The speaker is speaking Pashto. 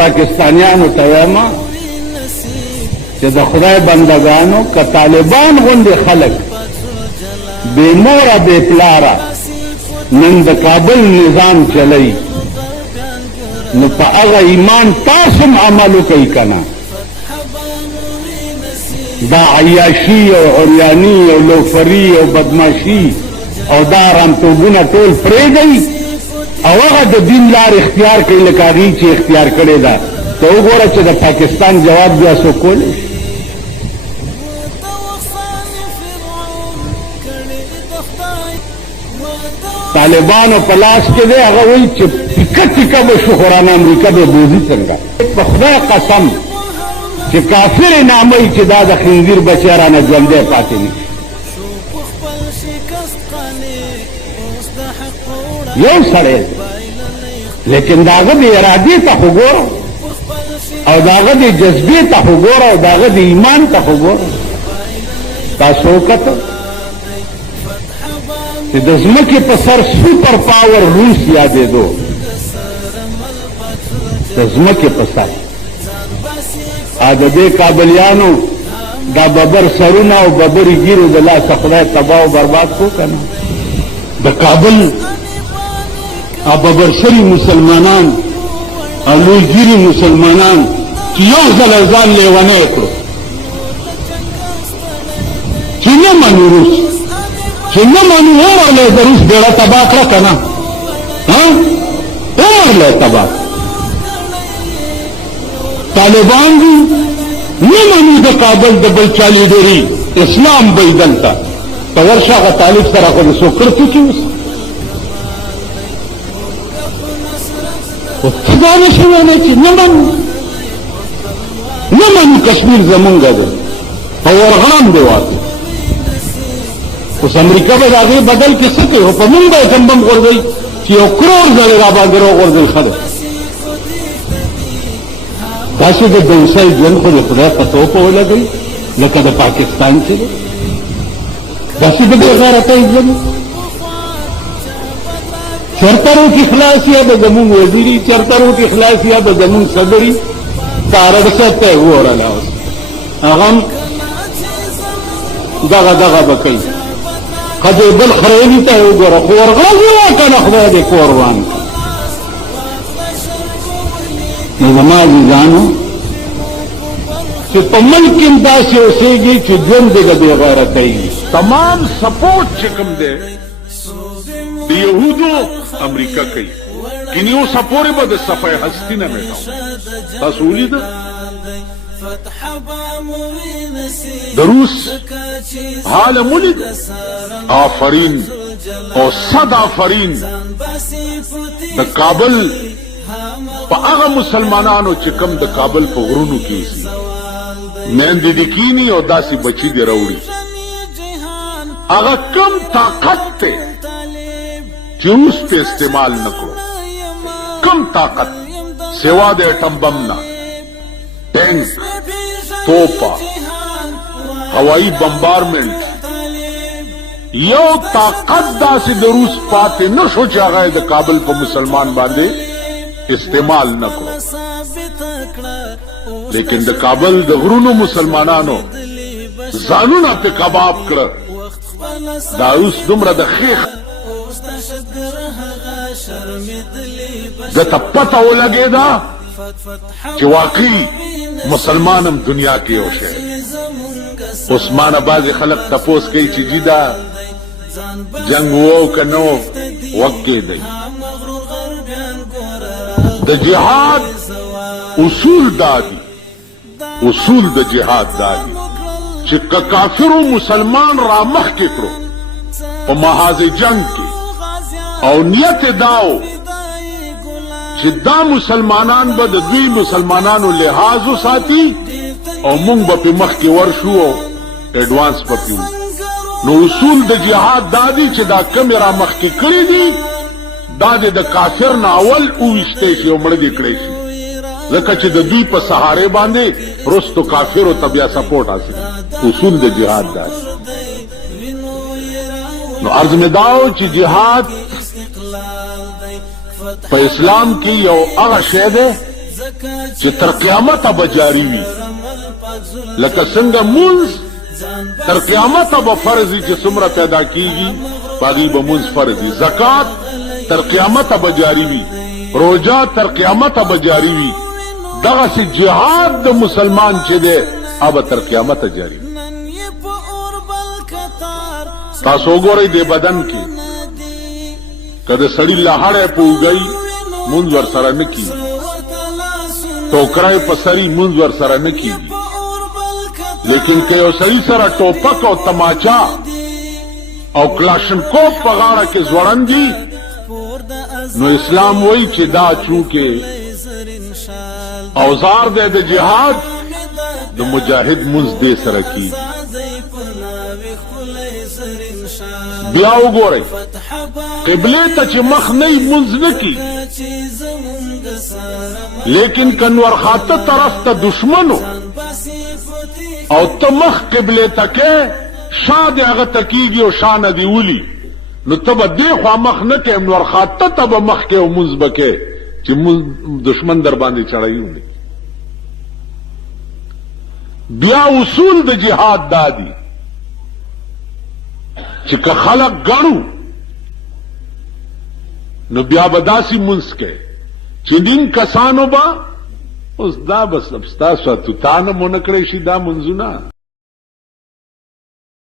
پاکستانیانو ته وایم چې د خدای بندگانو که طالبان غوندې خلک بې موره بې پلاره نن د کابل نظام چلی نو په هغه ایمان تاسو هم عمل وکئ که نه دا عیاشي او عریاني او لوفري او بدماشي او دا رامتوبونه ټول پرېږدئ او هغه د دین لار اختیار کوي لکه هغې چې اختیار کړې ده ته وګوره چې د پاکستان جواب بیا څوک کولی شي طالبانو په لاس کې دی هغه وایي چې ټیکه ټیکه به شو خو رانه امریکا به بوځي څنګه په خدای قسم چې کافر ناموي چې دا د خنزیر بچی رانه ژوندی پاتې نه یو سړی لیکن د هغه د ارادې ته خو ګوره او د هغه د جذبې ته خو ګوره او د هغه د ایمان ته خو ګوره تاسو وکتل چې د ځمکې په سر سوپر پاور روس یادېدو د ځمکې په سر د دې کابلیانو دا ببر سرونه او ببرې ګیرو د لاسه خدای تباه او برباد کو که نه د کابل ببر سري مسلمانان لوی ګیري مسلمانان چې یو ځل ځان لیونی کړو چې نه منو روس چې نه منو عمرله د روس بیړه تباه کړه که نه عمرله تباه طالبان دي نه منو د کابل د بل چا لیډري اسلام به یې دلته ته ورشه هغه طالب سره خو د څوک کرکې کې اوس خو ته دا نشې ویلی چې نه منو کشمیر زمونږ دی په ورغام دی واقع اوس امریکا به د هغې بدل کې څه کوي خو په مونږ به یې کم بم غورځوي چې یو کرور ځلې را باندې راغورځوي ښه دی داسې د دوسل ژوند خو د خدای په توپه ولګوي لکه د پاکستان چې دی داسې د بې غیرتۍ ژوند چرترو کی خلاص یا به زمون وزیری چرترو کی خلاص یا به زمون صدری تارړ ته وراله اوس هغه دغه بکې قدې بل خریلی ته وګوره خو ورغلې وکنه خدای دې قربان نو زما عزیزانو چې په ملک کې داسې اوسېږي چې ژوند دې د بې غیرتۍ تمام سپورټ چې کوم دی د یهودو امریکا کوي کینیو سپورې به د صفحه هستی نه میټاو تاسو ولیده د روس حال مولید آفرین او صد آفرین د کابل په هغه مسلمانانو چې کم د کابل په غرونو کې اوسي میندې دې کیني او داسې بچي دې راوړي هغه کم طاقت دی چې اوس په استعمال نه کړو کم طاقت سوا د اټم بم نه ټینک توپا هوایی بمبارمنٹ یو طاقت داسې د روس پاتې نه شو چې هغه د کابل په مسلمان باندې استعمال نه کړو لیکن د کابل د غرونو مسلمانانو ځانونه په کباب کړه دا اوس دومره د خیخ دته پته ولګېده چې واقعي مسلمانم دنیا کې یو شی عثمانه بعضې خلک تپوس کوي چې جی دا جنګ وو که نه وو وکې دی د جهاد اصول دا دي اصول د جهاد دا دي چې که کافرو مسلمان را مخکې کړو په محاذ جنگ کې او نیت داو چې دا مسلمانان به د دوی مسلمانانو لحاظ وساتي او مونږ به په مخ کې ورشو او ایڈوانس به پیو نو اصول د جهاد دا دي چې دا کم را مخ کې کړی دي دا د کافر نه اول اوویشتی شي او مړه دې کړی شي ځکه چې د دوی په سهارې باندې رستو کافرو ته بیا سپورټ حاصل اصول د جهاد دا نو عرض مې داو چې جهاد په اسلام کې یو هغه شی دی چې تر قیامت به جاری وي. لکه څنګه مونږ تر قیامت به فرض چې څومره پیدا کیږي باقي به مونږ فرض دي. زکات تر قیامت به جاری وي. روزه تر قیامت به جاری وي. دغه سي جهاد د مسلمان چې ده اب تر قیامت جاری وي. تاسو وګورئ د بدن کې کله سړی لاهړه پوګي مونږ ور سره نه کی ټوکرای په سړی مونږ ور سره نه کی. لیکن که یو سړی سره ټوپک او تماچا او کلاشنکوف په غاړه کې ځوړندي نو اسلام وایي چې دا چونکه اوزار دی د جهاد د مجاهد مونږ دې سره کی. بیا وګورئ قبله ته چې مخ نه مونږ نه کی لیکن کنور خاطه طرف ته دشمنو او ته مخ قبله ته کې شاده هغه تکیږي او شان دی ولي نو ته به دې خوا مخ نه کې نور خاطه ته به مخ کې او مونږ بکې چې دشمن در باندې چړایو. بیا اصول د جهاد دادي چې که خلق غړو نو بیا بداسي منس کې چې دین کسانو با اوس دا بس ابستا سو ته تانه مونږ کړی شي دا منځونه